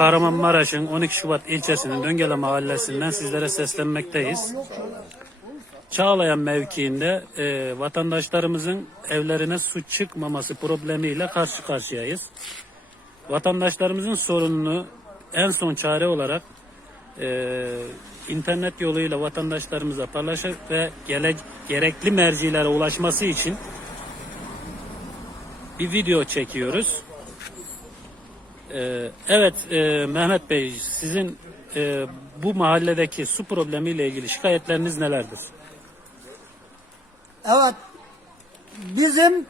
Kahramanmaraş'ın 12 Şubat ilçesinin Döngele mahallesinden sizlere seslenmekteyiz. Çağlayan mevkiinde e, vatandaşlarımızın evlerine su çıkmaması problemiyle karşı karşıyayız. Vatandaşlarımızın sorununu en son çare olarak e, internet yoluyla vatandaşlarımıza paylaşır ve gele, gerekli mercilere ulaşması için bir video çekiyoruz. Ee, evet e, Mehmet Bey sizin e, bu mahalledeki su problemiyle ilgili şikayetleriniz nelerdir? Evet. Bizim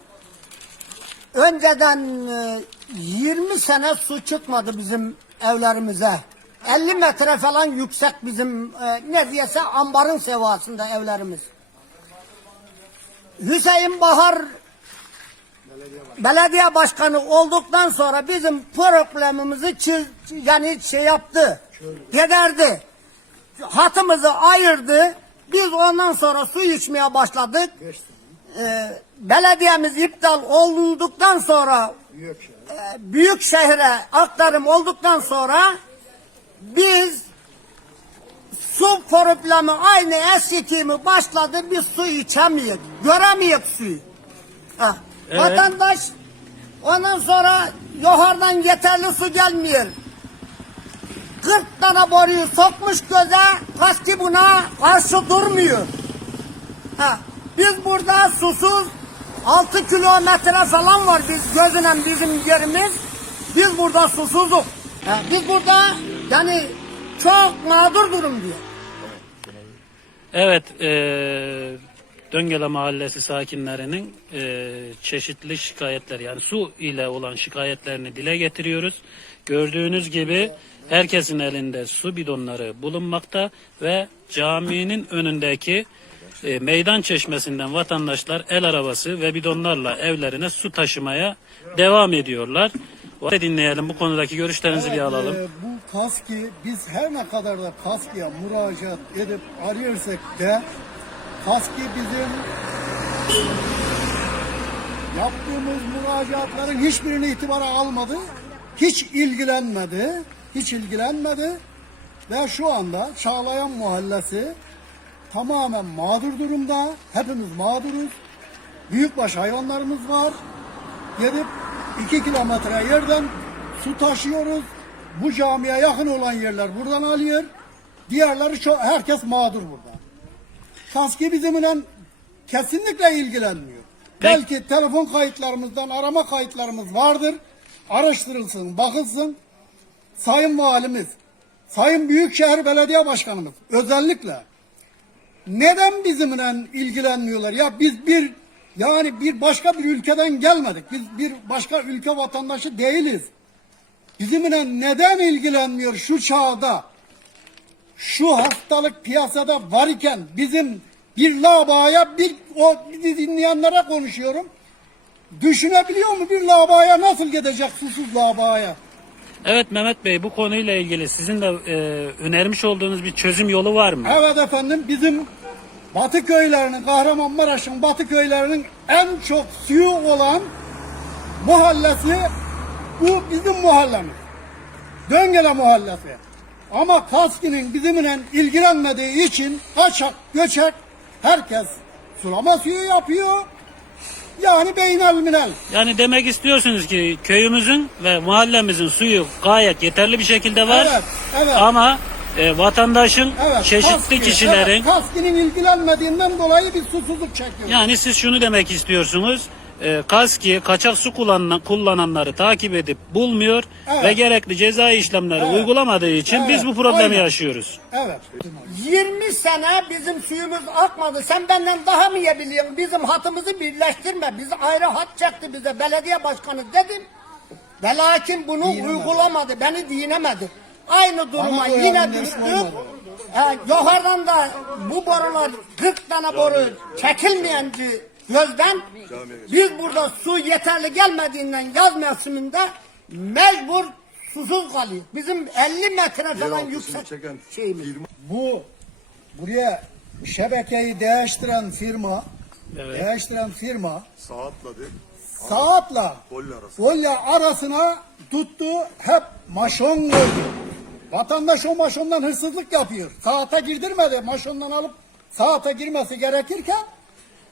önceden e, 20 sene su çıkmadı bizim evlerimize. 50 metre falan yüksek bizim e, ne diyese ambarın sevasında evlerimiz. Hüseyin Bahar belediye başkanı olduktan sonra bizim problemimizi çiz, yani şey yaptı, giderdi. Hatımızı ayırdı. Biz ondan sonra su içmeye başladık. Ee, belediyemiz iptal olduktan sonra e, büyük şehre aktarım olduktan sonra biz su problemi aynı eski gibi başladı. Biz su içemiyoruz. Göremiyoruz suyu. Ha. Evet. Vatandaş ondan sonra yukarıdan yeterli su gelmiyor. 40 tane boruyu sokmuş göze, kaski buna karşı durmuyor. Ha, biz burada susuz 6 kilometre falan var biz gözünen bizim yerimiz. Biz burada susuzuz. Ha, biz burada yani çok mağdur durumdayız. Evet, e, Döngele Mahallesi sakinlerinin e, çeşitli şikayetler yani su ile olan şikayetlerini dile getiriyoruz. Gördüğünüz gibi herkesin elinde su bidonları bulunmakta ve caminin önündeki e, meydan çeşmesinden vatandaşlar el arabası ve bidonlarla evlerine su taşımaya devam ediyorlar. Dinleyelim bu konudaki görüşlerinizi bir alalım. e, bu kaski biz her ne kadar da kaskiye müracaat edip arıyorsak da kaski bizim yaptığımız müracaatların hiçbirini itibara almadı. Hiç ilgilenmedi. Hiç ilgilenmedi. Ve şu anda Çağlayan Mahallesi tamamen mağdur durumda. Hepimiz mağduruz. Büyükbaş hayvanlarımız var. Gelip iki kilometre yerden su taşıyoruz. Bu camiye yakın olan yerler buradan alıyor. Diğerleri herkes mağdur burada. Kaski bizimle kesinlikle ilgilenmiyor. Belki telefon kayıtlarımızdan arama kayıtlarımız vardır. Araştırılsın, bakılsın. Sayın Valimiz, Sayın Büyükşehir Belediye Başkanımız özellikle neden bizimle ilgilenmiyorlar? Ya biz bir yani bir başka bir ülkeden gelmedik. Biz bir başka ülke vatandaşı değiliz. Bizimle neden ilgilenmiyor şu çağda? Şu hastalık piyasada var iken bizim bir labaya bir o bizi dinleyenlere konuşuyorum. Düşünebiliyor mu bir labaya nasıl gidecek susuz labaya? Evet Mehmet Bey bu konuyla ilgili sizin de e, önermiş olduğunuz bir çözüm yolu var mı? Evet efendim bizim Batı köylerinin, Kahramanmaraş'ın Batı köylerinin en çok suyu olan mahallesi bu bizim mahallemiz. Döngele mahallesi. Ama Kaski'nin bizimle ilgilenmediği için kaçak göçek herkes sulama suyu yapıyor. Yani beynel minel. Yani demek istiyorsunuz ki köyümüzün ve mahallemizin suyu gayet yeterli bir şekilde var. Evet, evet. Ama e, vatandaşın Evet, çeşitli Kaski, kişilerin evet, Kaski'nin ilgilenmediğinden dolayı bir susuzluk çekiyoruz. yani siz şunu demek istiyorsunuz. E, kaski kaçak su kullanan, kullananları takip edip bulmuyor Evet. ve gerekli cezai işlemleri Evet. uygulamadığı için Evet, biz bu problemi aynen. yaşıyoruz. Evet. 20 sene bizim suyumuz akmadı. Sen benden daha mı iyi biliyorsun? Bizim hatımızı birleştirme. Biz ayrı hat çekti bize. Belediye başkanı dedim. Ve lakin bunu uygulamadı. Beni dinemedi. Aynı duruma yine düştük. Ee, yukarıdan da bu borular 40 tane boru çekilmeyen gözden biz burada su yeterli gelmediğinden yaz mevsiminde mecbur susuz kalıyor. Bizim 50 metre falan yüksek şeyimiz. Bu buraya şebekeyi değiştiren firma Evet. değiştiren firma Saatladı. saatla Kolya arasına tuttu hep maşon koydu. Vatandaş o maşondan hırsızlık yapıyor. Saate girdirmedi. Maşondan alıp saate girmesi gerekirken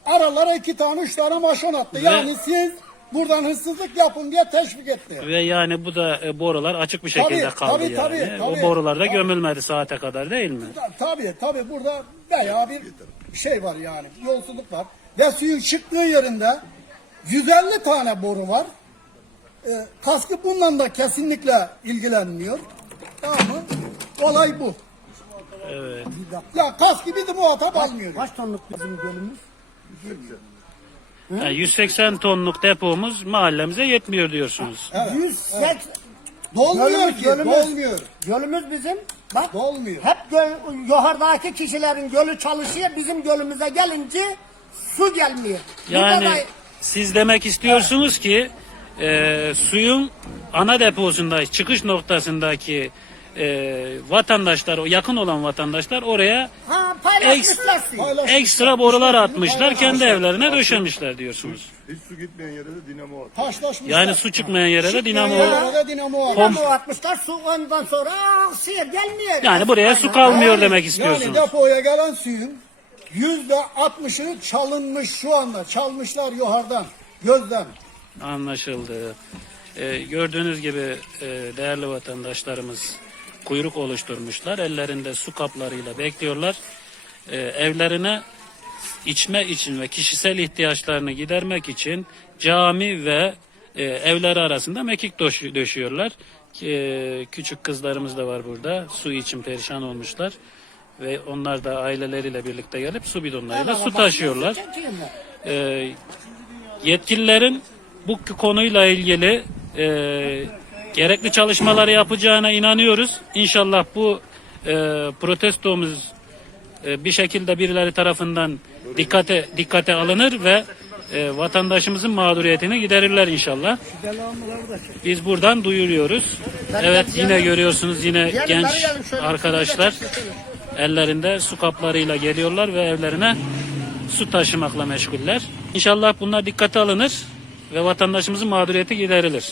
aralara iki tane üç tane maşon attı. Ve- Yani siz buradan hırsızlık yapın diye teşvik etti. Ve yani bu da e, borular açık bir şekilde Tabii, kaldı tabii, yani. tabii, o tabii. borular da Tabii. gömülmedi saate kadar değil mi? Ta- Tabii tabii burada bayağı bir şey var yani yolsuzluk var. Ve suyun çıktığı yerinde 150 tane boru var. Ee, kaskı bundan da kesinlikle ilgilenmiyor. Tamam mı? Olay bu. Evet. Ya kaskı bizi muhatap almıyor. Kaç tonluk bizim gölümüz? Yani 180 tonluk depomuz mahallemize yetmiyor diyorsunuz. 180 Dolmuyor Gölümüz, ki, gölümüz. dolmuyor. Gölümüz bizim. Bak. Dolmuyor. Hep göl, yukarıdaki kişilerin gölü çalışıyor. Bizim gölümüze gelince su gelmiyor. Burada Yani siz demek istiyorsunuz ki e, suyun ana deposunda çıkış noktasındaki e, vatandaşlar, yakın olan vatandaşlar oraya ha, paylaşmışlar suyu. Paylaş- ekstra borular atmışlar, kendi evlerine döşemişler diyorsunuz. Hiç su gitmeyen yere de dinamo at. Taşlaşmışlar. Yani su çıkmayan yere de dinamo dinamo. Dinamo atmışlar su ondan sonra aksıyor gelmiyor. yani buraya su kalmıyor demek Yani istiyorsunuz. depoya gelen suyun yüzde altmışı çalınmış şu anda. Çalmışlar yukarıdan, gözden. Anlaşıldı. Ee, gördüğünüz gibi e, değerli vatandaşlarımız kuyruk oluşturmuşlar. Ellerinde su kaplarıyla bekliyorlar. Ee, evlerine içme için ve kişisel ihtiyaçlarını gidermek için cami ve e, evleri arasında mekik döş- döşüyorlar. Ee, küçük kızlarımız da var burada. Su için perişan olmuşlar. Ve onlar da aileleriyle birlikte gelip su bidonlarıyla su taşıyorlar. Ee, yetkililerin bu konuyla ilgili e, gerekli çalışmaları yapacağına inanıyoruz. İnşallah bu e, protestomuz e, bir şekilde birileri tarafından dikkate dikkate alınır ve e, vatandaşımızın mağduriyetini giderirler inşallah. Biz buradan duyuruyoruz. Evet yine görüyorsunuz yine genç arkadaşlar ellerinde su kaplarıyla geliyorlar ve evlerine su taşımakla meşguller. İnşallah bunlar dikkate alınır ve vatandaşımızın mağduriyeti giderilir.